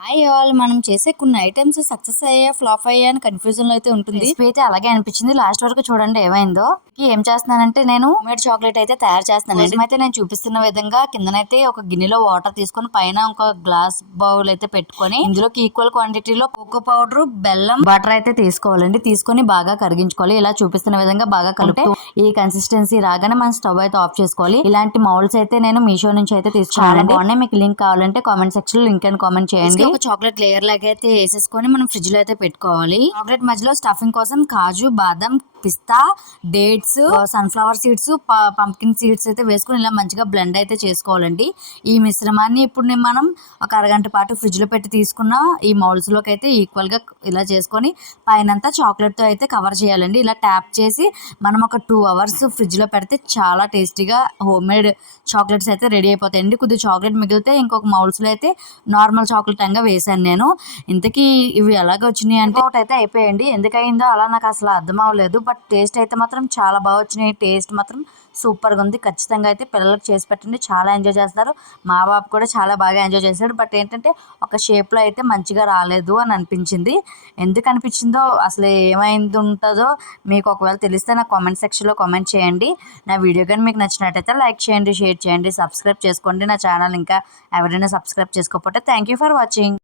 Hi all, మనం చేసే కొన్ని ఐటమ్స్ సక్సెస్ అయ్యా ఫ్లాప్ అయ్యా అని కన్ఫ్యూజన్ లో అయితే ఉంటుంది. రెసిపీ అయితే అలాగే అనిపించింది. లాస్ట్ వరకు చూడండి ఏమైందో. ఏం చేస్తున్నానంటే నేను మేడ్ చాక్లెట్ అయితే తయారు చేస్తున్నాను. అయితే నేను చూపిస్తున్న విధంగా కిందనైతే ఒక గిన్నెలో వాటర్ తీసుకొని పైన ఒక గ్లాస్ బౌల్ అయితే పెట్టుకొని ఇందులోకి ఈక్వల్ క్వాంటిటీలో కోకో పౌడర్, బెల్లం, బటర్ అయితే తీసుకోవాలండి. తీసుకొని బాగా కరిగించుకోవాలి. ఇలా చూపిస్తున్న విధంగా బాగా కలిపి ఈ కన్సిస్టెన్సీ రాగానే మనం స్టవ్ అయితే ఆఫ్ చేసుకోవాలి. ఇలాంటి మౌల్స్ అయితే నేను మీషో నుంచి అయితే తీసుకున్నాను. బాగున్నాయి. మీకు లింక్ కావాలంటే కామెంట్ సెక్షన్ లో లింక్ అని కామెంట్ చేయండి. ఒక చాక్లెట్ లేయర్ లాగా అయితే వేసేసుకొని మనం ఫ్రిడ్జ్ లో అయితే పెట్టుకోవాలి. చాక్లెట్ మధ్యలో స్టఫింగ్ కోసం కాజు, బాదం, పిస్తా, dates, sunflower seeds, pumpkin seeds అయితే వేసుకొని ఇలా మంచిగా బ్లెండ్ అయితే చేసుకోవాలండి. ఈ మిశ్రమాన్ని ఇప్పుడు మనం ఒక అరగంట పాటు ఫ్రిడ్జ్ లో పెట్టి తీసుకున్న ఈ మౌల్స్ లోకి అయితే ఈక్వల్ గా ఇలా చేసుకొని పైనంతా చాక్లెట్ తో అయితే కవర్ చేయాలండి. ఇలా ట్యాప్ చేసి మనం ఒక 2 hours ఫ్రిడ్జ్ లో పెడితే చాలా టేస్టీగా హోమ్ మేడ్ చాక్లెట్స్ అయితే రెడీ అయిపోతాయండి. కొద్దిగా చాక్లెట్ మిగిలితే ఇంకొక మౌల్స్ లో అయితే నార్మల్ చాక్లెట్ అంగా వేసాను నేను. ఇంతకీ ఇవి ఎలాగ వచ్చినాయి అంటే ఒకటి అయితే అయిపోయండి. ఎందుకయిందో అలా నాకు అసలు అర్థం అవ్వలేదు. బట్ టేస్ట్ అయితే మాత్రం చాలా బాగా వచ్చినాయి. టేస్ట్ మాత్రం సూపర్గా ఉంది. ఖచ్చితంగా అయితే పిల్లలకు చేసి పెట్టండి, చాలా ఎంజాయ్ చేస్తారు. మా బాబు కూడా చాలా బాగా ఎంజాయ్ చేశాడు. బట్ ఏంటంటే ఒక షేప్లో అయితే మంచిగా రాలేదు అని అనిపించింది. ఎందుకు అనిపించిందో, అసలు ఏమైంది ఉంటుందో మీకు ఒకవేళ తెలిస్తే నాకు కామెంట్ సెక్షన్లో కామెంట్ చేయండి. నా వీడియో కానీ మీకు నచ్చినట్టయితే లైక్ చేయండి, షేర్ చేయండి, సబ్స్క్రైబ్ చేసుకోండి నా ఛానల్. ఇంకా ఎవరైనా సబ్స్క్రైబ్ చేసుకోకపోతే థ్యాంక్ యూ ఫర్ వాచింగ్.